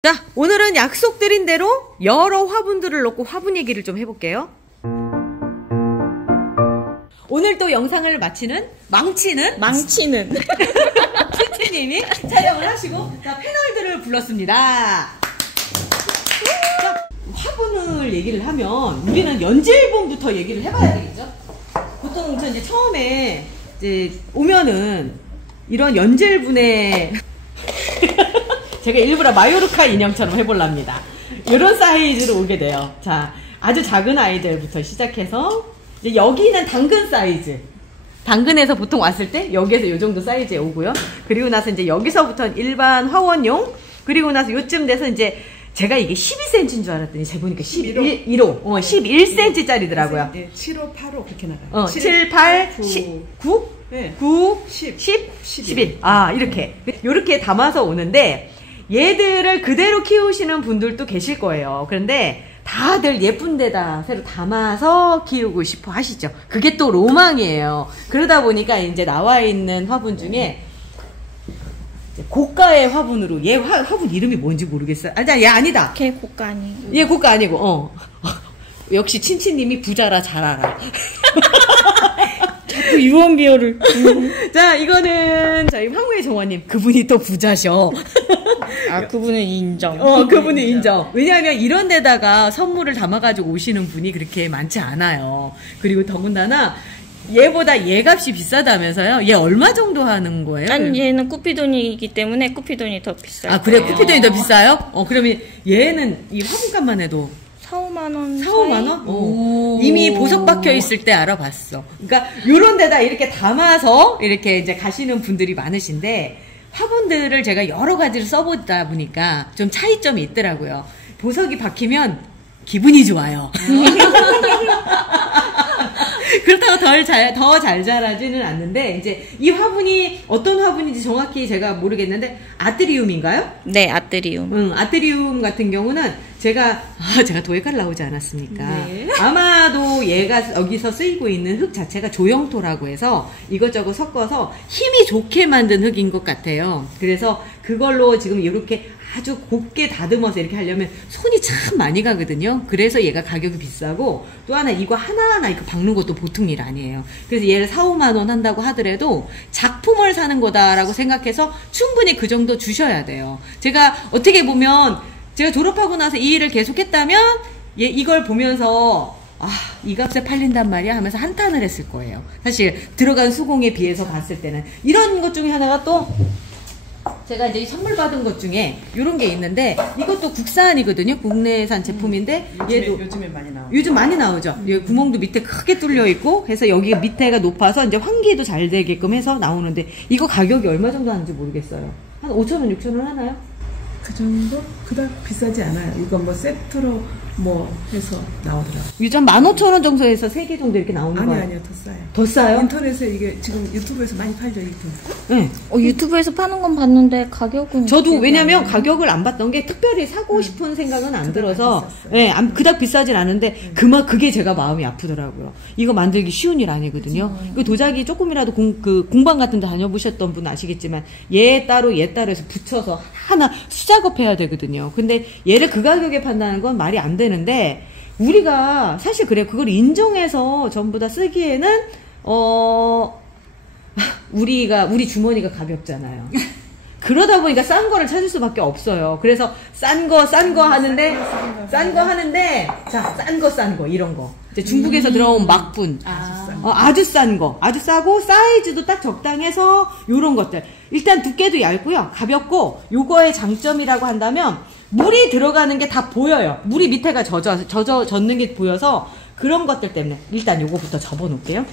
자, 오늘은 약속드린 대로 여러 화분들을 놓고 화분 얘기를 좀 해볼게요. 오늘 또 영상을 망치는 치치님이 촬영을 하시고, 자, 패널들을 불렀습니다. 자, 화분을 얘기를 하면 우리는 연질분부터 얘기를 해봐야 되겠죠? 보통 이제 처음에 이제 오면은 이런 연질분의 제가 일부러 마요르카 인형처럼 해볼랍니다. 이런 사이즈로 오게 돼요. 자, 아주 작은 아이들부터 시작해서 이제 여기는 당근 사이즈. 당근에서 보통 왔을 때 여기에서 이 정도 사이즈에 오고요. 그리고 나서 이제 여기서부터는 일반 화원용. 그리고 나서 요쯤 돼서 이제 제가 이게 12cm인 줄 알았더니 재보니까 11cm 짜리더라고요. 네, 7호, 8호 그렇게 나가요. 7, 8, 9, 네. 9, 10, 11. 아, 이렇게 담아서 오는데, 얘들을 그대로 키우시는 분들도 계실 거예요. 그런데 다들 예쁜 데다 새로 담아서 키우고 싶어 하시죠. 그게 또 로망이에요. 그러다 보니까 이제 나와 있는 화분 중에 고가의 화분으로, 얘 화분 이름이 뭔지 모르겠어요. 얘 아니다. 걔 고가 아니고. 얘 고가 아니고, 역시 친치님이 부자라 잘 알아. 자꾸 유언비어를. 자, 이거는 저희 황후의 정원님. 그분이 또 부자셔. 아, 그분은 인정. 그분은 인정. 왜냐하면 이런 데다가 선물을 담아가지고 오시는 분이 그렇게 많지 않아요. 그리고 더군다나 얘보다 얘 값이 비싸다면서요? 얘 얼마 정도 하는 거예요? 아니, 얘는 꾸피돈이기 때문에 꾸피돈이 더 비싸요. 아, 그래? 꾸피돈이 더 비싸요? 그러면 얘는 이 화분값만 해도 4, 5만원. 4, 5만원? 이미 보석 박혀 있을 때 알아봤어. 그러니까 요런 데다 이렇게 담아서 이렇게 이제 가시는 분들이 많으신데, 화분들을 제가 여러 가지를 써보다 보니까 좀 차이점이 있더라고요. 보석이 박히면 기분이 좋아요. 그렇다고 더 잘 자라지는 않는데, 이제 이 화분이 어떤 화분인지 정확히 제가 모르겠는데, 아트리움인가요? 네, 아트리움. 아트리움 같은 경우는 제가 도예가를 나오지 않았습니까? 네. 아마도 얘가 여기서 쓰이고 있는 흙 자체가 조형토라고 해서 이것저것 섞어서 힘이 좋게 만든 흙인 것 같아요. 그래서 그걸로 지금 이렇게 아주 곱게 다듬어서 이렇게 하려면 손이 참 많이 가거든요. 그래서 얘가 가격이 비싸고, 또 하나 이거 하나하나 이거 박는 것도 보통 일 아니에요. 그래서 얘를 4, 5만원 한다고 하더라도 작품을 사는 거다라고 생각해서 충분히 그 정도 주셔야 돼요. 제가 어떻게 보면 제가 졸업하고 나서 이 일을 계속했다면 이걸 보면서 이 값에 팔린단 말이야 하면서 한탄을 했을 거예요. 사실 들어간 수공에 비해서 봤을 때는. 이런 것 중에 하나가 또 제가 이제 선물 받은 것 중에 이런 게 있는데, 이것도 국산이거든요. 국내산 제품인데, 얘도 요즘에 많이 나오죠. 요즘 많이 나오죠. 여기 구멍도 밑에 크게 뚫려 있고 해서 여기 밑에가 높아서 이제 환기도 잘 되게끔 해서 나오는데, 이거 가격이 얼마 정도 하는지 모르겠어요. 한 5,000원, 6,000원 하나요? 그 정도? 그닥 비싸지 않아요. 이거 뭐 세트로 뭐 해서 나오더라고요. 요즘 15,000원 정도 해서 3개 정도 이렇게 나오는 거예요. 아니요, 더 싸요. 더 싸요? 인터넷에 이게 지금 유튜브에서 많이 팔죠, 이거. 네. 유튜브에서 파는 건 봤는데 가격은. 저도 왜냐면 가격을 안 봤던 게 특별히 사고 싶은 생각은 안 들어서, 예, 그닥 비싸진 않은데, 그게 제가 마음이 아프더라고요. 이거 만들기 쉬운 일 아니거든요. 그 도자기 조금이라도 공방 같은 데 다녀보셨던 분 아시겠지만, 얘 따로 해서 붙여서 하나 수작업해야 되거든요. 근데 얘를 그 가격에 판다는 건 말이 안 되는데, 우리가 사실 그걸 인정해서 전부 다 쓰기에는, 우리 주머니가 가볍잖아요. 그러다 보니까 싼 거를 찾을 수밖에 없어요. 그래서 싼 거 하는데, 자, 싼 거, 이런 거. 이제 중국에서 들어온 막분. 아주 싼 거. 아주 싸고, 사이즈도 딱 적당해서, 요런 것들. 일단 두께도 얇고요. 가볍고, 요거의 장점이라고 한다면, 물이 들어가는 게 다 보여요. 물이 밑에가 젖는 게 보여서, 그런 것들 때문에. 일단 요거부터 접어 놓을게요.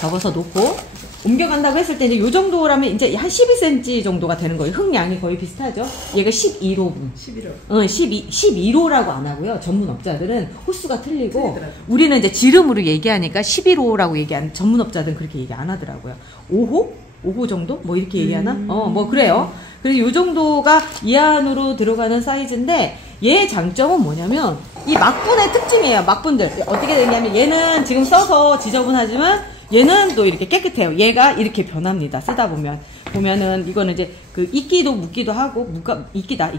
접어서 놓고, 옮겨간다고 했을 때 이제 요 정도라면 이제 한 12cm 정도가 되는 거예요. 흙량이 거의 비슷하죠. 얘가 11호분. 11호. 11호라고 안 하고요. 전문업자들은 호수가 틀리고, 우리는 이제 지름으로 얘기하니까 11호라고 얘기하는 전문업자들은 그렇게 얘기 안 하더라고요. 5호? 5호 정도? 뭐 이렇게 얘기하나? 뭐 그래요. 그래서 요 정도가 이 안으로 들어가는 사이즈인데, 얘의 장점은 뭐냐면 이 막분의 특징이에요. 막분들 어떻게 되냐면, 얘는 지금 써서 지저분하지만 얘는 또 이렇게 깨끗해요. 얘가 이렇게 변합니다. 쓰다 보면은 이거는 이제 그 이끼도 묻기도 하고 이끼다.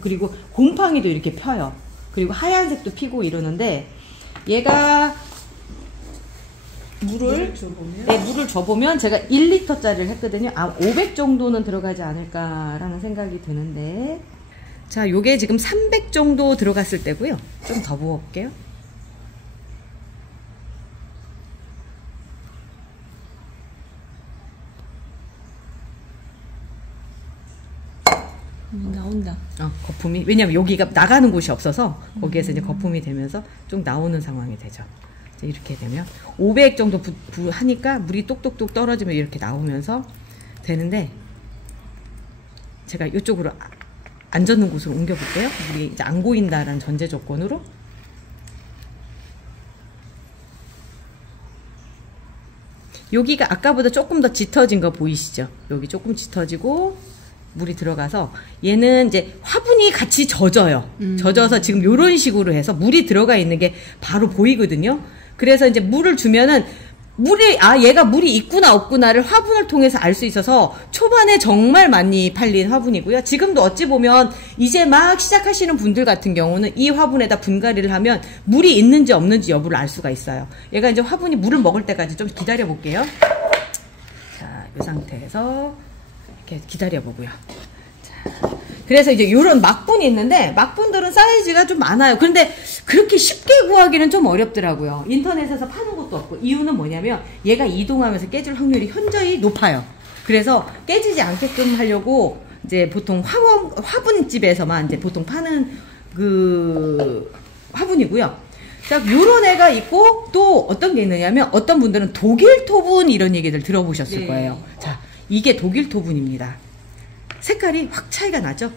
그리고 곰팡이도 이렇게 펴요. 그리고 하얀색도 피고 이러는데 얘가 물을 줘보면 제가 1리터짜리를 했거든요. 500 정도는 들어가지 않을까라는 생각이 드는데, 자, 요게 지금 300 정도 들어갔을 때고요. 좀 더 부어볼게요. 나온다. 거품이, 왜냐면 여기가 나가는 곳이 없어서 거기에서 이제 거품이 되면서 좀 나오는 상황이 되죠. 이렇게 되면 500 정도 하니까 물이 똑똑똑 떨어지면 이렇게 나오면서 되는데, 제가 이쪽으로 안 젖는 곳으로 옮겨 볼게요. 물이 이제 안 고인다라는 전제 조건으로. 여기가 아까보다 조금 더 짙어진 거 보이시죠? 여기 조금 짙어지고 물이 들어가서 얘는 이제 화분이 같이 젖어요. 젖어서 지금 이런 식으로 해서 물이 들어가 있는 게 바로 보이거든요. 그래서 이제 물을 주면은 얘가 물이 있구나 없구나를 화분을 통해서 알 수 있어서 초반에 정말 많이 팔린 화분이고요. 지금도 어찌 보면 이제 막 시작하시는 분들 같은 경우는 이 화분에다 분갈이를 하면 물이 있는지 없는지 여부를 알 수가 있어요. 얘가 이제 화분이 물을 먹을 때까지 좀 기다려 볼게요. 자, 이 상태에서 이렇게 기다려 보고요. 자, 그래서 이제 이런 막분이 있는데, 막분들은 사이즈가 좀 많아요. 그런데 그렇게 쉽게 구하기는 좀 어렵더라고요. 인터넷에서 파는 것도 없고. 이유는 뭐냐면 얘가 이동하면서 깨질 확률이 현저히 높아요. 그래서 깨지지 않게끔 하려고 이제 보통 화분집에서만 이제 보통 파는 그 화분이고요. 자, 요런 애가 있고, 또 어떤 게 있느냐면 어떤 분들은 독일 토분 이런 얘기들 들어보셨을 거예요. 자, 이게 독일 토분입니다. 색깔이 확 차이가 나죠?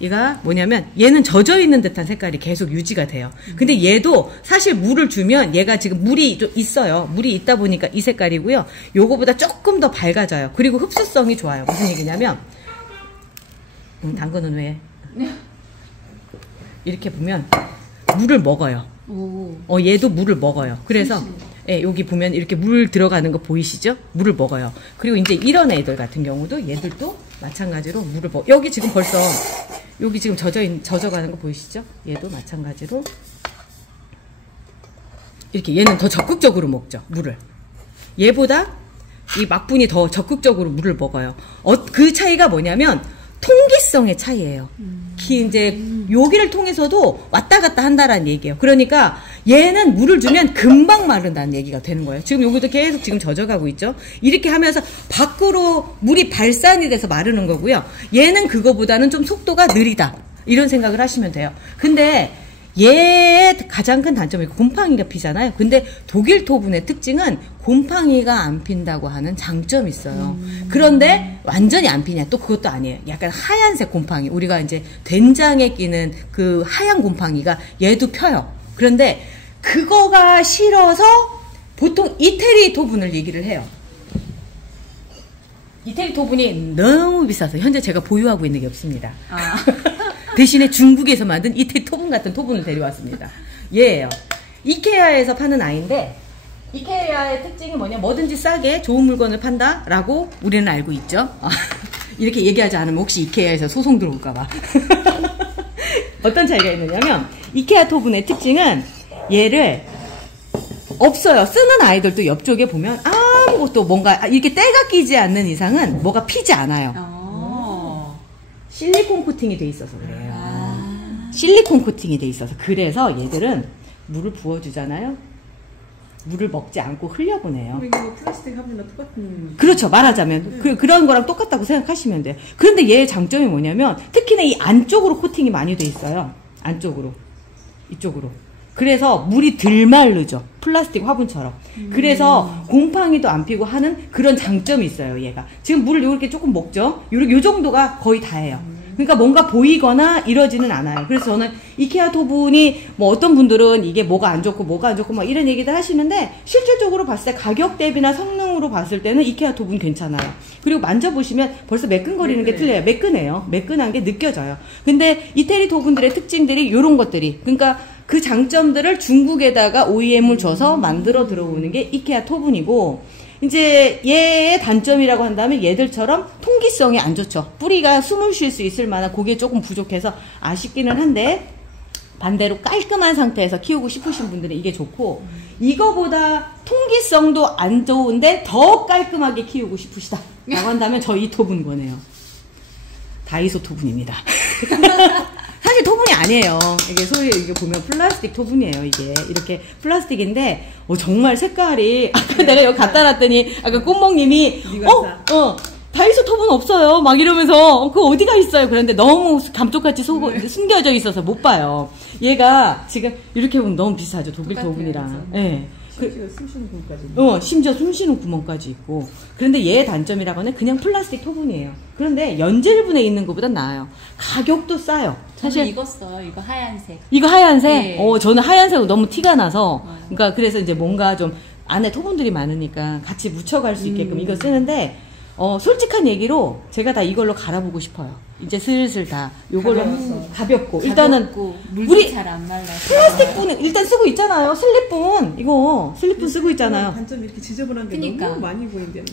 얘가 뭐냐면 얘는 젖어 있는 듯한 색깔이 계속 유지가 돼요. 근데 얘도 사실 물을 주면 얘가 지금 물이 좀 있어요. 물이 있다 보니까 이 색깔이고요. 요거보다 조금 더 밝아져요. 그리고 흡수성이 좋아요. 무슨 얘기냐면 당근은 왜? 이렇게 보면 물을 먹어요. 얘도 물을 먹어요. 그래서 예, 여기 보면 이렇게 물 들어가는 거 보이시죠? 물을 먹어요. 그리고 이제 이런 애들 같은 경우도 얘들도 마찬가지로 물을 여기 지금 벌써 여기 지금 젖어가는 거 보이시죠? 얘도 마찬가지로 이렇게 얘는 더 적극적으로 먹죠, 물을. 얘보다 이 막분이 더 적극적으로 물을 먹어요. 그 차이가 뭐냐면 통기성의 차이예요. 이제 여기를 통해서도 왔다 갔다 한다라는 얘기예요. 그러니까 얘는 물을 주면 금방 마른다는 얘기가 되는 거예요. 지금 여기도 계속 지금 젖어가고 있죠. 이렇게 하면서 밖으로 물이 발산이 돼서 마르는 거고요. 얘는 그거보다는 좀 속도가 느리다, 이런 생각을 하시면 돼요. 근데 얘의 가장 큰 단점이 곰팡이가 피잖아요. 근데 독일 토분의 특징은 곰팡이가 안 핀다고 하는 장점이 있어요. 그런데 완전히 안 피냐? 또 그것도 아니에요. 약간 하얀색 곰팡이, 우리가 이제 된장에 끼는 그 하얀 곰팡이가 얘도 펴요. 그런데 그거가 싫어서 보통 이태리 토분을 얘기를 해요. 이태리 토분이 너무 비싸서 현재 제가 보유하고 있는 게 없습니다. 대신에 중국에서 만든 이태리 토분 같은 토분을 데려왔습니다. 얘예요. 이케아에서 파는 아이인데, 이케아의 특징이 뭐냐, 뭐든지 싸게 좋은 물건을 판다라고 우리는 알고 있죠. 이렇게 얘기하지 않으면 혹시 이케아에서 소송 들어올까봐. 어떤 차이가 있느냐면, 이케아 토분의 특징은 얘를 없어요. 쓰는 아이들도 옆쪽에 보면 아무것도 뭔가 이렇게 때가 끼지 않는 이상은 뭐가 피지 않아요. 실리콘 코팅이 돼 있어서 그래요. 실리콘 코팅이 돼 있어서. 그래서 얘들은 물을 부어주잖아요. 물을 먹지 않고 흘려보내요. 이거 플라스틱 화분이랑 똑같은. 그렇죠. 말하자면 그런 거랑 똑같다고 생각하시면 돼요. 그런데 얘의 장점이 뭐냐면 특히나 이 안쪽으로 코팅이 많이 돼 있어요. 안쪽으로, 이쪽으로. 그래서 물이 덜 마르죠. 플라스틱 화분처럼. 그래서 곰팡이도 안 피고 하는 그런 장점이 있어요, 얘가. 지금 물을 이렇게 조금 먹죠? 요 정도가 거의 다예요. 그러니까 뭔가 보이거나 이러지는 않아요. 그래서 저는 이케아 토분이 뭐 어떤 분들은 이게 뭐가 안 좋고 막 이런 얘기들 하시는데, 실질적으로 봤을 때 가격 대비나 성능으로 봤을 때는 이케아 토분 괜찮아요. 그리고 만져보시면 벌써 매끈거리는 게 틀려요. 매끈해요. 매끈한 게 느껴져요. 근데 이태리 토분들의 특징들이 요런 것들이, 그러니까 그 장점들을 중국에다가 OEM을 줘서 만들어 들어오는 게 이케아 토분이고, 이제 얘의 단점이라고 한다면 얘들처럼 통기성이 안 좋죠. 뿌리가 숨을 쉴 수 있을 만한 그게 조금 부족해서 아쉽기는 한데, 반대로 깔끔한 상태에서 키우고 싶으신 분들은 이게 좋고, 이거보다 통기성도 안 좋은데 더 깔끔하게 키우고 싶으시다 라고 한다면 저 이 토분 거네요. 다이소 토분입니다. 사실 토분이 아니에요. 이게 소위 이게 보면 플라스틱 토분이에요. 이게 이렇게 플라스틱인데 정말 색깔이 아까 내가 여기 갖다 놨더니 아까 꽃몽님이 다이소 토분 없어요 막 이러면서 그거 어디가 있어요. 그런데 너무 감쪽같이 숨겨져 있어서 못 봐요. 얘가 지금 이렇게 보면 너무 비슷하죠. 독일 토분이랑. 예. 심지어 숨 쉬는 구멍까지. 심지어 숨 쉬는 구멍까지 있고. 그런데 얘의 단점이라고는 그냥 플라스틱 토분이에요. 그런데 연질분에 있는 것보단 나아요. 가격도 싸요. 사실 이거 써요. 이거 하얀색. 이거 하얀색? 네. 저는 하얀색으로 너무 티가 나서. 그러니까 그래서 이제 뭔가 좀 안에 토분들이 많으니까 같이 묻혀갈 수 있게끔 이거 쓰는데, 솔직한 얘기로 제가 다 이걸로 갈아보고 싶어요. 이제 슬슬 다 요걸로 가볍고 일단은 물도 잘 안 말라서 플라스틱 일단 쓰고 있잖아요. 슬립분 이거 슬립분 쓰고 있잖아요. 단점 이렇게 지저분한 게 그러니까. 너무 많이 보이는데.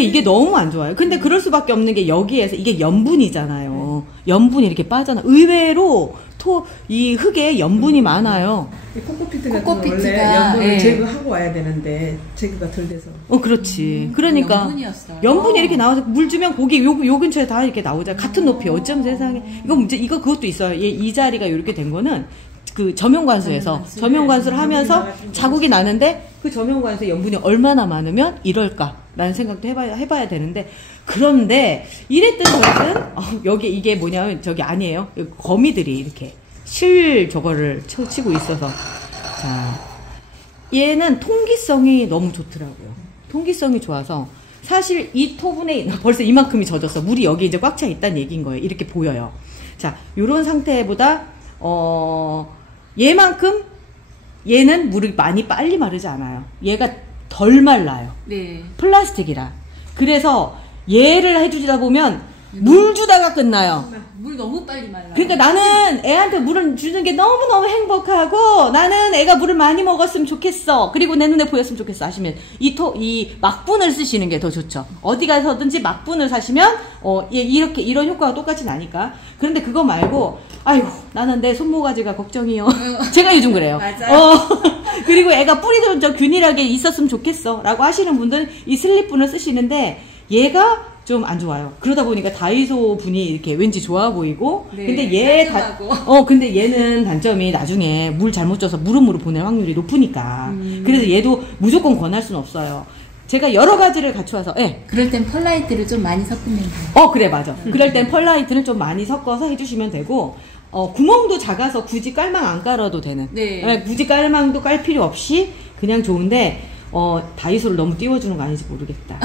이게 너무 안 좋아요. 근데 그럴 수밖에 없는 게 여기에서 이게 염분이잖아요. 염분이 이렇게 빠져나. 의외로 이 흙에 염분이 많아요. 이 코코피트 같은 건 코코피트가, 원래 염분을 예. 제거하고 와야 되는데 제거가 덜 돼서. 그렇지. 그러니까 염분이었어요. 염분이 이렇게 나와서 물 주면 고기 요 근처에 다 이렇게 나오잖아. 같은 높이. 어쩜 세상에. 이거 그것도 있어요. 이 자리가 이렇게 된 거는 그 저면관수에서 저면관수를 하면서 자국이 나는데 그 저면관수 염분이 얼마나 많으면 이럴까라는 생각도 해봐야 되는데, 그런데 이랬든 저랬든 여기 이게 뭐냐면 저기 아니에요. 여기 거미들이 이렇게 저거를 치고 있어서. 자, 얘는 통기성이 너무 좋더라고요. 통기성이 좋아서 사실 이 토분에 벌써 이만큼이 젖었어. 물이 여기 이제 꽉 차 있다는 얘기인 거예요. 이렇게 보여요. 자, 요런 상태보다 얘는 물이 많이 빨리 마르지 않아요. 얘가 덜 말라요. 네. 플라스틱이라. 그래서 얘를 해주다 보면 물 주다가 끝나요. 물 너무 빨리 말라. 그러니까 나는 애한테 물을 주는 게 너무너무 행복하고, 나는 애가 물을 많이 먹었으면 좋겠어. 그리고 내 눈에 보였으면 좋겠어 하시면 이 막분을 쓰시는 게 더 좋죠. 어디 가서든지 막분을 사시면 이런 효과가 똑같이 나니까. 그런데 그거 말고 아이고 나는 내 손모가지가 걱정이요. 제가 요즘 그래요. 맞아요. 그리고 애가 뿌리도 좀 균일하게 있었으면 좋겠어 라고 하시는 분들은 이 슬립분을 쓰시는데, 얘가 좀 안 좋아요. 그러다 보니까 다이소 분이 이렇게 왠지 좋아 보이고, 네, 근데 얘는 단점이 나중에 물 잘못 줘서 무름으로 보낼 확률이 높으니까. 그래서 얘도 무조건 권할 수는 없어요. 제가 여러 가지를 갖춰와서, 그럴 땐 펄라이트를 좀 많이 섞으면 돼요. 그래, 맞아. 그럴 땐 펄라이트를 좀 많이 섞어서 해주시면 되고, 구멍도 작아서 굳이 깔망 안 깔아도 되는. 네. 굳이 깔망도 깔 필요 없이 그냥 좋은데, 다이소를 너무 띄워주는 거 아닌지 모르겠다.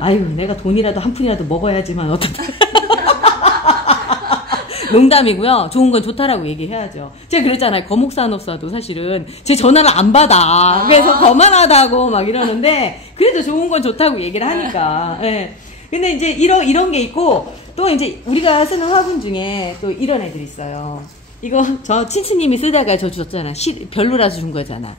아유, 내가 돈이라도 한 푼이라도 먹어야지만 어떻게. 농담이고요. 좋은 건 좋다라고 얘기해야죠. 제가 그랬잖아요. 거목산업사도 사실은 제 전화를 안 받아. 그래서 거만하다고 막 이러는데, 그래도 좋은 건 좋다고 얘기를 하니까. 예. 근데 이제 이런 게 있고, 또 이제 우리가 쓰는 화분 중에 또 이런 애들이 있어요. 이거 저 친치님이 쓰다가 저 주셨잖아. 별로라서 준 거잖아.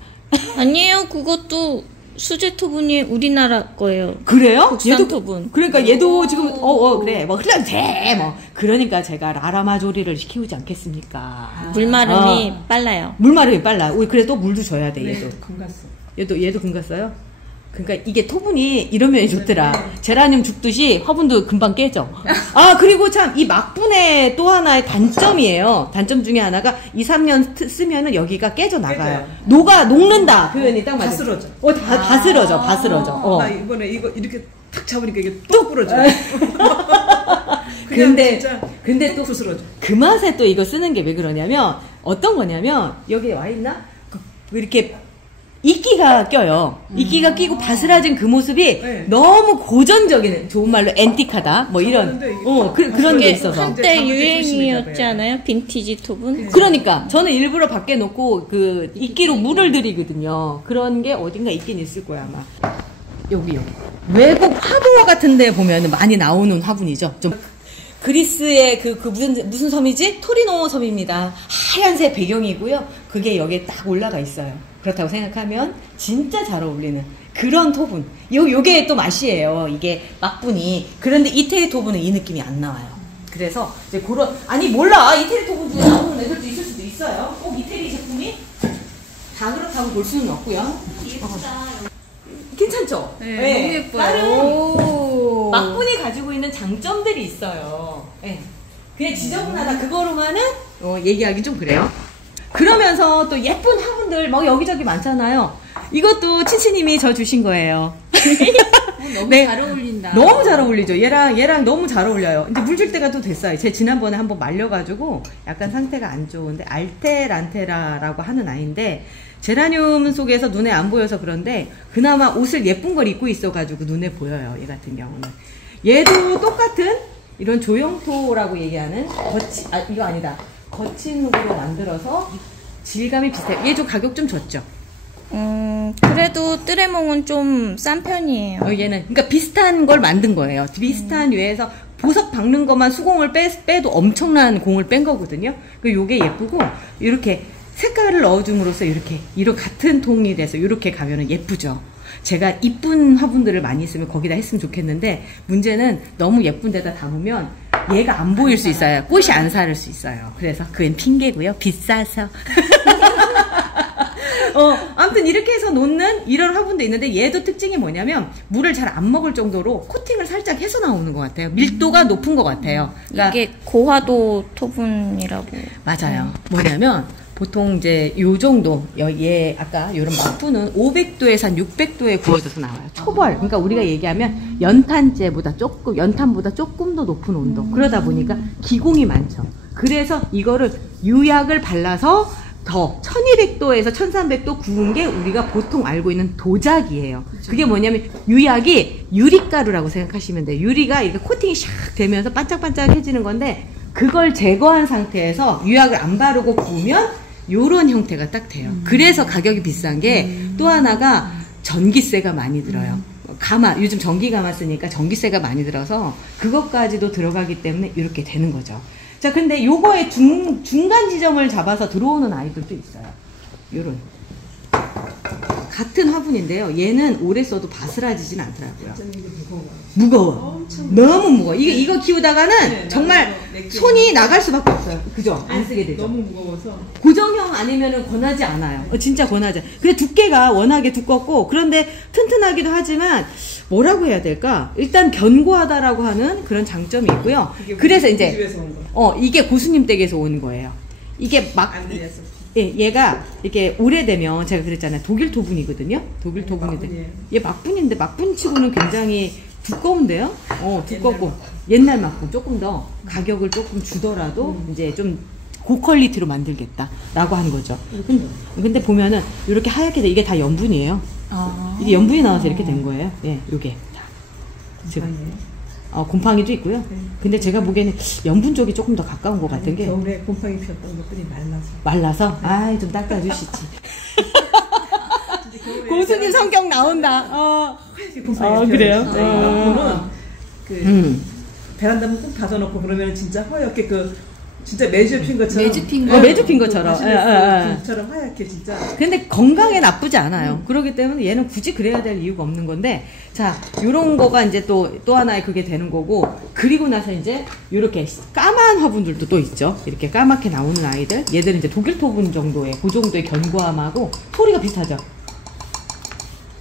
아니에요. 그것도 수제 토분이 우리나라 거예요. 그래요? 국산 토분. 그러니까 얘도 지금 그래 뭐 흘려도 돼 뭐. 그러니까 제가 라라마조리를 키우지 않겠습니까? 물마름이 빨라요. 물마름이 빨라. 그래서 또 물도 줘야 돼. 네, 금갔어. 얘도 금갔어요. 그러니까 이게 토분이 이런 면이 좋더라. 제라늄 죽듯이 화분도 금방 깨져. 그리고 참 이 막분의 또 하나의 단점이에요. 단점 중에 하나가 2, 3년 쓰면은 여기가 깨져 나가요. 녹는다. 표현이 딱 맞아요. 바스러져. 바스러져. 나 이번에 이거 이렇게 탁 잡으니까 이게 뚝 부러져. 근데 또 부스러져. 그 맛에 또 이거 쓰는 게 왜 그러냐면, 어떤 거냐면, 여기 와 있나? 이렇게 이끼가 껴요. 이끼가 끼고 바스라진 그 모습이 너무 고전적인, 좋은 말로 앤틱하다. 뭐 이런, 그런 게 있어서. 한때 유행이었지 않아요? 빈티지 토분? 그러니까 저는 일부러 밖에 놓고 그 이끼로 물을 들이거든요. 그런 게 어딘가 있긴 있을 거야 아마. 여기 외국 화보 같은 데 보면 많이 나오는 화분이죠. 좀 그리스의 그 무슨 섬이지? 토리노 섬입니다. 하얀색 배경이고요. 그게 여기에 딱 올라가 있어요. 그렇다고 생각하면 진짜 잘 어울리는 그런 토분. 요게 또 맛이에요. 이게 막분이. 그런데 이태리 토분은 이 느낌이 안 나와요. 그래서 이제 그런, 아니 몰라. 이태리 토분 중에 나오는 애들도 있을 수도 있어요. 꼭 이태리 제품이 다 그렇다고 볼 수는 없고요. 예쁘다. 괜찮죠? 네, 너무 예뻐요. 다른 막분이 가지고 있는 장점들이 있어요. 네. 그냥 지저분하다 그거로만은 얘기하기 좀 그래요. 그러면서 또 예쁜 화분들 막 여기저기 많잖아요. 이것도 치치님이 저 주신 거예요. 너무 네. 잘 어울린다. 너무 잘 어울리죠. 얘랑 너무 잘 어울려요. 이제 물 줄 때가 또 됐어요. 제 지난번에 한번 말려가지고 약간 상태가 안 좋은데 알테란테라라고 하는 아이인데 제라늄 속에서 눈에 안 보여서 그런데 그나마 옷을 예쁜 걸 입고 있어가지고 눈에 보여요. 얘 같은 경우는. 얘도 똑같은 이런 조형토라고 얘기하는 이거 아니다. 거친 흙으로 만들어서 질감이 비슷해요. 얘 좀 가격 좀 줬죠. 그래도 뜨레몽은 좀 싼 편이에요. 얘는 그러니까 비슷한 걸 만든 거예요. 비슷한 류에서 보석 박는 것만 수공을 빼도 엄청난 공을 뺀 거거든요. 요게 예쁘고 이렇게 색깔을 넣어줌으로써 이렇게 이런 같은 통이 돼서 이렇게 가면은 예쁘죠. 제가 이쁜 화분들을 많이 있으면 거기다 했으면 좋겠는데 문제는 너무 예쁜 데다 담으면 얘가 안 보일 수 있어요. 꽃이 안 살을 수 있어요. 그래서 그건 핑계고요. 비싸서. 아무튼 이렇게 해서 놓는 이런 화분도 있는데 얘도 특징이 뭐냐면 물을 잘 안 먹을 정도로 코팅을 살짝 해서 나오는 것 같아요. 밀도가 높은 것 같아요. 그러니까 이게 고화도 토분이라고. 맞아요. 뭐냐면 보통 이제 요 정도 얘 아까 요런 막분은 500도에서 한 600도에 구워져서 나와요. 초벌. 그러니까 우리가 얘기하면 연탄보다 조금 더 높은 온도. 그러다 보니까 기공이 많죠. 그래서 이거를 유약을 발라서 더 1200도에서 1300도 구운 게 우리가 보통 알고 있는 도자기예요. 그게 뭐냐면 유약이 유리가루라고 생각하시면 돼요. 유리가 이렇게 코팅이 샥 되면서 반짝반짝해지는 건데 그걸 제거한 상태에서 유약을 안 바르고 구우면 요런 형태가 딱 돼요. 그래서 가격이 비싼 게 또 하나가 전기세가 많이 들어요. 요즘 전기 가마 쓰니까 전기세가 많이 들어서 그것까지도 들어가기 때문에 이렇게 되는 거죠. 자, 근데 요거의 중간 지점을 잡아서 들어오는 아이들도 있어요. 요런. 같은 화분인데요. 얘는 오래 써도 바스라지진 않더라고요. 무거워. 너무 무거워. 이거 키우다가는 정말 손이 나갈 수밖에 없어요. 그죠? 안 쓰게 되죠. 너무 무거워서. 고정형 아니면은 권하지 않아요. 진짜 권하지. 근데 두께가 워낙에 두껍고, 그런데 튼튼하기도 하지만, 뭐라고 해야 될까? 일단 견고하다라고 하는 그런 장점이 있고요. 그래서 이제, 집에서 온 거. 이게 고수님 댁에서 오는 거예요. 이게 막, 얘가 이렇게 오래되면 제가 그랬잖아요. 독일 토분이거든요. 독일 토분인데 얘 막분인데 막분치고는 굉장히 두꺼운데요. 두껍고 옛날 막분 조금 더 가격을 조금 주더라도 이제 좀 고퀄리티로 만들겠다라고 하는 거죠. 근데 보면은 이렇게 하얗게 이게 다 염분이에요. 이게 염분이 나와서 이렇게 된 거예요. 예, 요게 다. 지금. 곰팡이도 있고요. 근데 제가 보기에는 염분 쪽이 조금 더 가까운 것 같은 게. 겨울에 곰팡이 피웠던 것들이 말라서. 말라서? 네. 아이, 좀 닦아주시지. 고수님 성격 나온다. 그래요? 앞으로는 베란다 문 꼭 닫아놓고 그러면 진짜 허옇게 진짜 매주 핀 것처럼. 매주 핀 것처럼. 처럼 하얗게 진짜. 근데 건강에 나쁘지 않아요. 그렇기 때문에 얘는 굳이 그래야 될 이유가 없는 건데, 자, 요런 거가 이제 또 하나의 그게 되는 거고, 그리고 나서 이제 요렇게 까만 화분들도 또 있죠. 이렇게 까맣게 나오는 아이들. 얘들은 이제 독일 토분 정도의, 그 정도의 견고함하고 소리가 비슷하죠.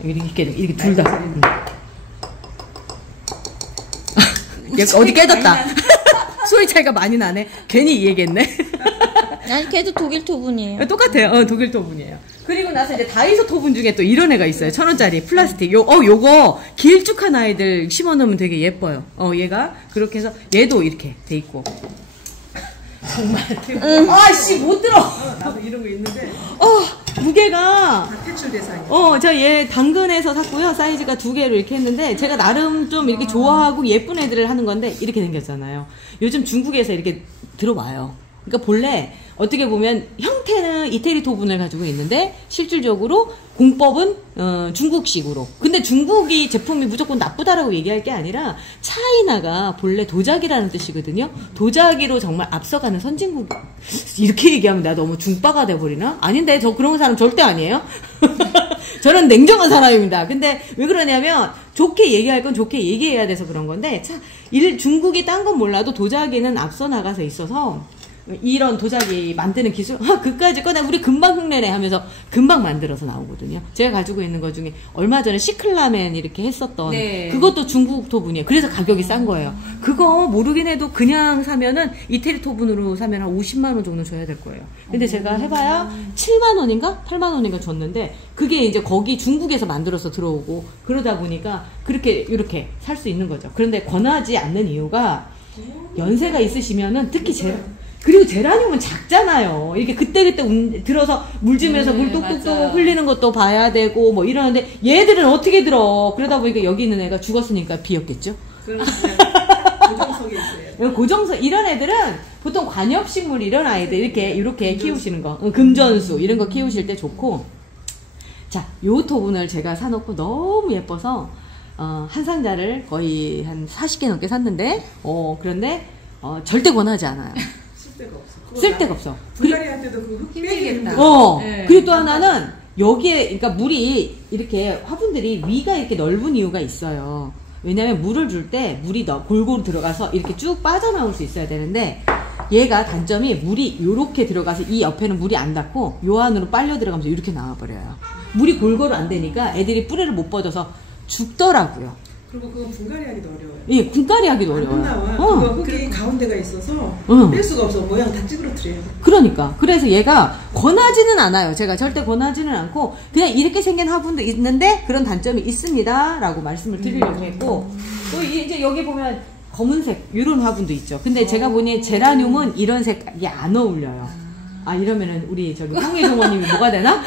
이렇게 둘 다. 어디 깨졌다. 소리 차이가 많이 나네. 괜히 이 얘기했네. 아니, 걔도 독일 토분이에요. 똑같아요. 독일 토분이에요. 그리고 나서 이제 다이소 토분 중에 또 이런 애가 있어요. 1,000원짜리 플라스틱. 요거 길쭉한 아이들 심어 놓으면 되게 예뻐요. 얘가 그렇게 해서 얘도 이렇게 돼 있고. 정말. 아씨 못 들어. 나도 이런 거 있는데. 무게가. 퇴출 대상이에요. 저 얘 당근에서 샀고요. 사이즈가 2개로 이렇게 했는데 제가 나름 좀 이렇게 좋아하고 예쁜 애들을 하는 건데 이렇게 생겼잖아요. 요즘 중국에서 이렇게 들어와요. 그러니까 본래 어떻게 보면 형태는 이태리 토분을 가지고 있는데 실질적으로 공법은 중국식으로. 근데 중국이 제품이 무조건 나쁘다라고 얘기할 게 아니라 차이나가 본래 도자기라는 뜻이거든요. 도자기로 정말 앞서가는 선진국. 이렇게 얘기하면 나 너무 중빠가 돼버리나? 아닌데 저 그런 사람 절대 아니에요. 저는 냉정한 사람입니다. 근데 왜 그러냐면 좋게 얘기할 건 좋게 얘기해야 돼서 그런 건데 중국이 딴 건 몰라도 도자기는 앞서 나가서 있어서 이런 도자기 만드는 기술, 그까짓 거나 우리 금방 흉내내 하면서 금방 만들어서 나오거든요. 제가 가지고 있는 것 중에 얼마 전에 시클라멘 이렇게 했었던 네. 그것도 중국 토분이에요. 그래서 가격이 싼 거예요. 그거 모르긴 해도 그냥 사면은 이태리 토분으로 사면 한 50만 원 정도 줘야 될 거예요. 근데 제가 해봐야 7만 원인가 8만 원인가 줬는데 그게 이제 거기 중국에서 만들어서 들어오고 그러다 보니까 그렇게 이렇게 살 수 있는 거죠. 그런데 권하지 않는 이유가 연세가 있으시면은 특히 그리고 제라늄은 작잖아요. 이렇게 그때그때 들어서 물 주면서 물 뚝뚝뚝 흘리는 것도 봐야 되고 뭐 이러는데 얘들은 어떻게 들어. 그러다 보니까 여기 있는 애가 죽었으니까 비었겠죠. 고정석에 있어요. 고정석 이런 애들은 보통 관엽식물 이런 아이들 이렇게 키우시는 거 금전수 이런 거 키우실 때 좋고. 자, 요 토분을 제가 사놓고 너무 예뻐서 한 상자를 거의 한 40개 넘게 샀는데 그런데 절대 권하지 않아요. 쓸데가 없어. 불가리한테도 그거 흙 빼겠다. 네. 그리고 또 하나는 여기에 그러니까 물이 이렇게 화분들이 위가 이렇게 넓은 이유가 있어요. 왜냐면 물을 줄 때 물이 골고루 들어가서 이렇게 쭉 빠져나올 수 있어야 되는데 얘가 단점이 물이 요렇게 들어가서 이 옆에는 물이 안 닿고 요 안으로 빨려 들어가면서 이렇게 나와버려요. 물이 골고루 안 되니까 애들이 뿌리를 못 뻗어서 죽더라고요. 그리고 그건 분갈이 하기도 어려워요. 예, 분갈이 하기도 어려워요. 안 나와. 그거 흙이 가운데가 있어서 뺄 수가 없어. 모양 다 찌그러뜨려요. 그러니까. 그래서 얘가 권하지는 않아요. 제가 절대 권하지는 않고 그냥 이렇게 생긴 화분도 있는데 그런 단점이 있습니다. 라고 말씀을 드리려고 했고 또 이제 여기 보면 검은색 이런 화분도 있죠. 근데 제가 보니 제라늄은 이런 색이 안 어울려요. 이러면은 우리 저기 홍희 종원님이 뭐가 되나?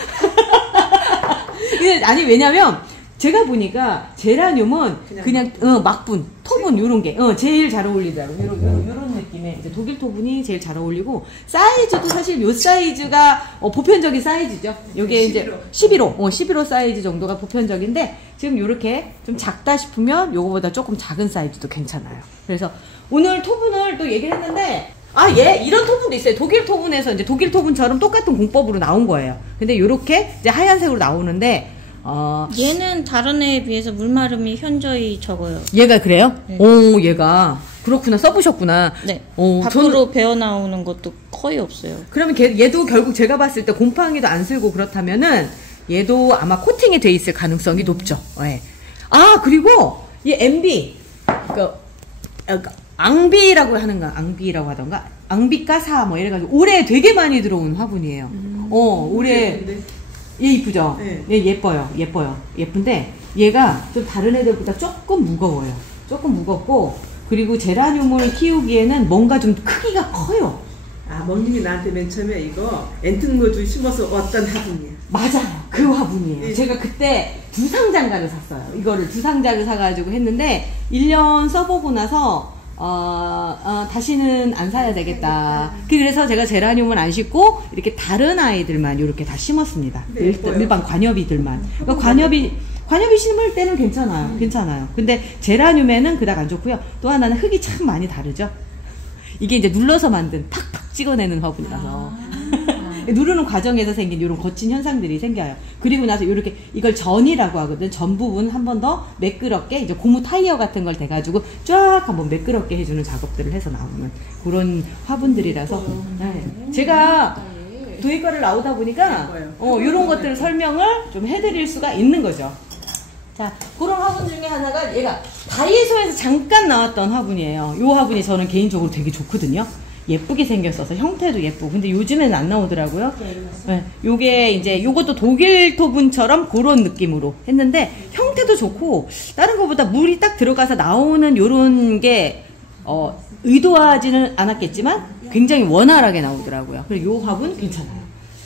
아니 왜냐면 제가 보니까 제라늄은 그냥 막분, 토분 요런 게 제일 잘 어울리더라고요. 요런 느낌의 이제 독일 토분이 제일 잘 어울리고 사이즈도 사실 요 사이즈가 보편적인 사이즈죠. 요게 이제 11호 사이즈 정도가 보편적인데 지금 요렇게 좀 작다 싶으면 요거보다 조금 작은 사이즈도 괜찮아요. 그래서 오늘 토분을 또 얘기를 했는데 이런 토분도 있어요. 독일 토분에서 이제 독일 토분처럼 똑같은 공법으로 나온 거예요. 근데 요렇게 이제 하얀색으로 나오는데 얘는 다른 애에 비해서 물마름이 현저히 적어요. 얘가 그래요? 네. 얘가 그렇구나. 써보셨구나. 네. 밖으로 배어 나오는 것도 거의 없어요. 그러면 얘도 결국 제가 봤을 때 곰팡이도 안 쓸고 그렇다면은 얘도 아마 코팅이 돼 있을 가능성이 높죠. 네. 그리고 이 MB 앙비라고 하던가 앙비가사 뭐 이래가지고 올해 되게 많이 들어온 화분이에요. 올해 얘 이쁘죠? 네. 얘 예뻐요. 예쁜데 얘가 좀 다른 애들보다 조금 무거워요. 조금 무겁고 그리고 제라늄을 키우기에는 뭔가 좀 크기가 커요. 멍님이 나한테 맨 처음에 이거 엔팅로즈 심어서 왔던 화분이에요. 맞아요. 그 화분이에요. 네. 제가 그때 두 상자를 샀어요. 이거를 두 상자를 사가지고 했는데 1년 써보고 나서 다시는 안 사야 되겠다. 그래서 제가 제라늄을 안 심고 이렇게 다른 아이들만 이렇게 다 심었습니다. 네, 일반 관엽이들만. 그러니까 관엽이 심을 때는 괜찮아요. 근데 제라늄에는 그닥 안 좋고요. 또 하나는 흙이 참 많이 다르죠. 이게 이제 눌러서 만든 팍팍 찍어내는 화분이라서. 누르는 과정에서 생긴 이런 거친 현상들이 생겨요. 그리고 나서 이렇게 이걸 전이라고 하거든. 전 부분 한 번 더 매끄럽게 이제 고무 타이어 같은 걸 대가지고 쫙 한번 매끄럽게 해주는 작업들을 해서 나오는 그런 화분들이라서 제가 도예과를 나오다 보니까 이런 것들 설명을 좀 해드릴 수가 있는 거죠. 자, 그런 화분 중에 하나가 얘가 다이소에서 잠깐 나왔던 화분이에요. 이 화분이 저는 개인적으로 되게 좋거든요. 예쁘게 생겼어서 형태도 예쁘고 근데 요즘에는 안 나오더라고요. 네, 요게 이제 요것도 독일 토분처럼 그런 느낌으로 했는데 형태도 좋고 다른 것보다 물이 딱 들어가서 나오는 요런 게 의도하지는 않았겠지만 굉장히 원활하게 나오더라고요. 그래서 요 화분 괜찮아요.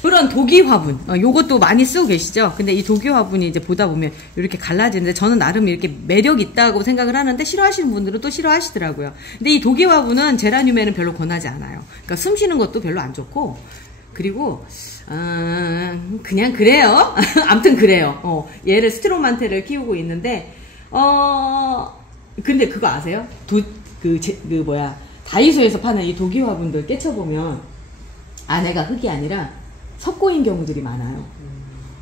그런 도기 화분, 요것도 많이 쓰고 계시죠? 근데 이 도기 화분이 이제 보다 보면 이렇게 갈라지는데 저는 나름 이렇게 매력 있다고 생각을 하는데 싫어하시는 분들은 또 싫어하시더라고요. 근데 이 도기 화분은 제라늄에는 별로 권하지 않아요. 그러니까 숨 쉬는 것도 별로 안 좋고, 그리고, 그냥 그래요. 암튼 그래요. 얘를 스트로만테를 키우고 있는데, 근데 그거 아세요? 다이소에서 파는 이 도기 화분들 깨쳐보면 안에가 흙이 아니라 석고인 경우들이 많아요.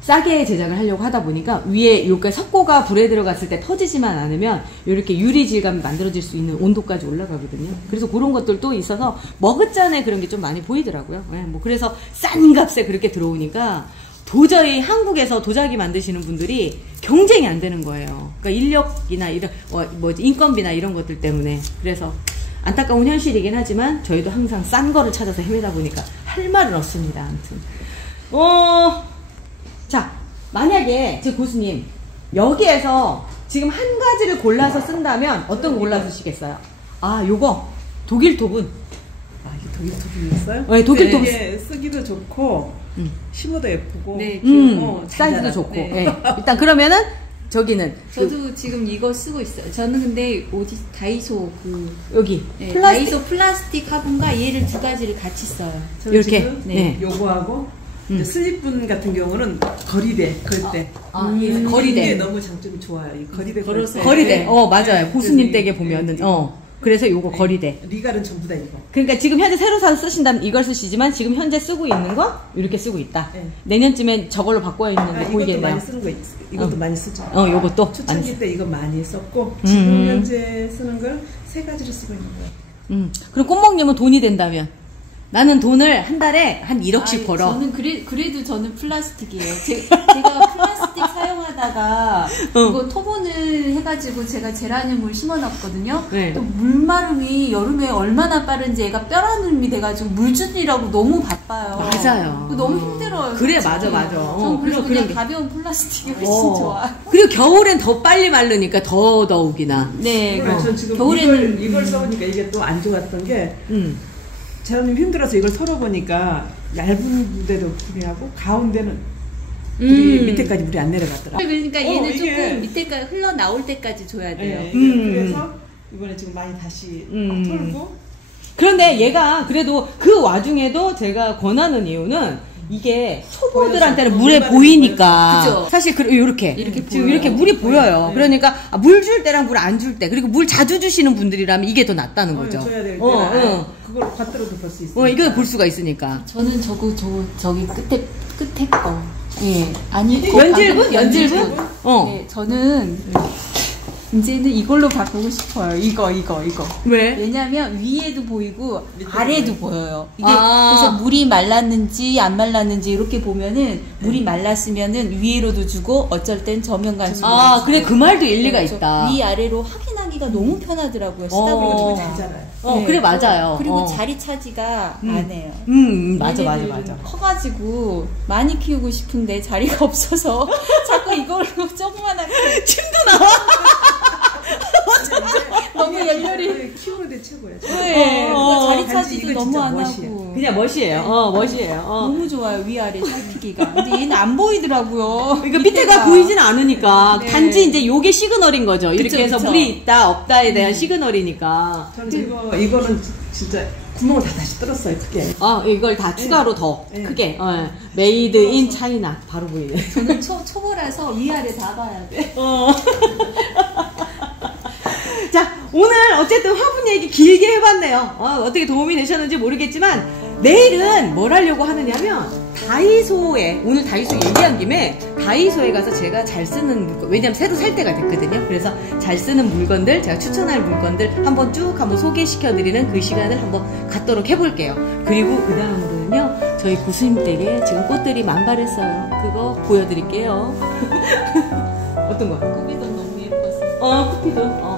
싸게 제작을 하려고 하다 보니까 위에 요게 석고가 불에 들어갔을 때 터지지만 않으면 이렇게 유리 질감이 만들어질 수 있는 온도까지 올라가거든요. 그래서 그런 것들도 있어서 머그잔에 그런 게 좀 많이 보이더라고요. 뭐 그래서 싼 값에 그렇게 들어오니까 도저히 한국에서 도자기 만드시는 분들이 경쟁이 안 되는 거예요. 그러니까 인력이나 이런 인건비나 이런 것들 때문에. 그래서 안타까운 현실이긴 하지만 저희도 항상 싼 거를 찾아서 헤매다 보니까 할 말은 없습니다. 아무튼 자, 만약에 제 고수님 여기에서 지금 한 가지를 골라서 쓴다면 어떤 거 골라서 쓰시겠어요? 요거 독일 토분. 이게 독일 토분이었어요? 네, 독일 토분. 이게 쓰기도 좋고 심어도 예쁘고 네, 사이즈도 좋고. 네. 네. 일단 그러면은 저기는 저도 지금 이거 쓰고 있어요. 저는 근데 다이소 여기 네, 플라스틱. 다이소 플라스틱 화분과 얘를 두 가지를 같이 써요. 저는 이렇게? 지금 네. 요거하고 이제 슬립분 같은 경우는 거리대 걸 때. 예, 거리대. 이게 너무 장점이 좋아요. 이 거리대 걸 때. 거리대. 맞아요. 네. 고수님 그래서 댁에 보면은 그래서 요거 거리대. 리갈은 전부 다 이거. 그러니까 지금 현재 새로 사서 쓰신다면 이걸 쓰시지만 지금 현재 쓰고 있는 거 이렇게 쓰고 있다. 네. 내년쯤엔 저걸로 바꿔야 있는 게 이것도 보이겠네요. 많이 쓰는 거 이것도 많이 쓰죠. 요것도 많이 초창기 쓰. 때 이거 많이 썼고 지금 현재 쓰는 걸 세 가지로 쓰고 있는 거예요. 그럼 꽃먹님은 돈이 된다면 나는 돈을 한 달에 한 1억씩 벌어. 저는 그래도 저는 플라스틱이에요. 제가 플라스틱 사용하다가 이거 토분을 해가지고 제가 제라늄을 심어놨거든요. 네. 또 물마름이 여름에 얼마나 빠른지 얘가 뼈라눔이 돼가지고 물주느라고 너무 바빠요. 맞아요. 너무 힘들어요. 그래, 솔직히. 맞아. 전 그래서 그런 그냥 게. 가벼운 플라스틱이 훨씬 좋아. 그리고 겨울엔 더 빨리 마르니까 더욱이나. 네. 전 지금 겨울에는 이걸 써보니까 이게 또 안 좋았던 게 제라늄 힘들어서 이걸 털어보니까 얇은 데도 불이하고 가운데는 물이 밑에까지 물이 안 내려가더라. 그러니까 얘는 이게. 조금 밑에까지 흘러나올 때까지 줘야 돼요. 네, 그래서 이번에 지금 많이 다시 털고. 그런데 얘가 그래도 그 와중에도 제가 권하는 이유는 이게 초보들한테는 물에 보이니까. 그죠? 사실 이렇게 지금 보여요. 이렇게 물이 보여요. 네. 그러니까 물 줄 때랑 물 안 줄 때, 그리고 물 자주 주시는 분들이라면 이게 더 낫다는 거죠. 줘야 될 때는 그걸 겉으로도 볼 수 있어요. 이거 볼 수가 있으니까. 저는 저기 끝에 거. 예. 아니, 연질분? 연질분? 네, 저는 이제는 이걸로 바꾸고 싶어요. 이거. 왜? 왜냐면 위에도 보이고 아래도 보여요. 이게 아. 그래서 물이 말랐는지 안 말랐는지 이렇게 보면은 물이 말랐으면은 위로도 주고 어쩔 땐 저면 간수도 주고. 그래, 그 말도 일리가 그래서 있다. 위아래로 확인하기가 너무 편하더라고요. 쓰다 보니까 그리고 잘 자라요. 네. 그래, 맞아요. 그리고 자리 차지가 안 해요. 맞아. 커가지고 많이 키우고 싶은데 자리가 없어서 자꾸 이걸로 조그만하게 침도 나와. 너무 열렬히 키우는데 최고예요. 네, 그러니까 자리 단지 차지도 이거 너무 진짜 안 멋이에요. 하고 그냥 멋이에요. 너무 좋아요. 위아래 살피기가. 근데 얘는 안 보이더라고요. 그러니까 밑에가 보이진 않으니까 네. 단지 이제 요게 시그널인 거죠. 이렇게 그쵸, 해서 그쵸. 물이 있다 없다에 대한 시그널이니까. 저는 이거는 진짜 구멍을 다 다시 뚫었어요. 크게. 이걸 다 추가로 더 네. 크게. 메이드 인 차이나 바로 보이네. 저는 초보라서 위아래 다 봐야 돼. 자, 오늘 어쨌든 화분 얘기 길게 해봤네요. 어떻게 도움이 되셨는지 모르겠지만 내일은 뭘 하려고 하느냐면 다이소에, 오늘 다이소 얘기한 김에 다이소에 가서 제가 잘 쓰는 물건, 왜냐면 새로 살 때가 됐거든요. 그래서 잘 쓰는 물건들, 제가 추천할 물건들 한번 쭉 한번 소개시켜드리는 그 시간을 한번 갖도록 해볼게요. 그리고 그 다음으로는요, 저희 고수님 댁에 지금 꽃들이 만발했어요. 그거 보여드릴게요. 어떤 거? 쿠비돈 너무 예뻤어. 쿠피돈.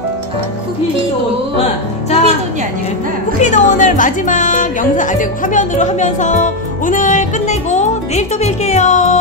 쿠피돈. 자, 쿠피돈이 아니구나. 쿠피돈을 마지막 영상, 화면으로 하면서 오늘 끝내고 내일 또 뵐게요.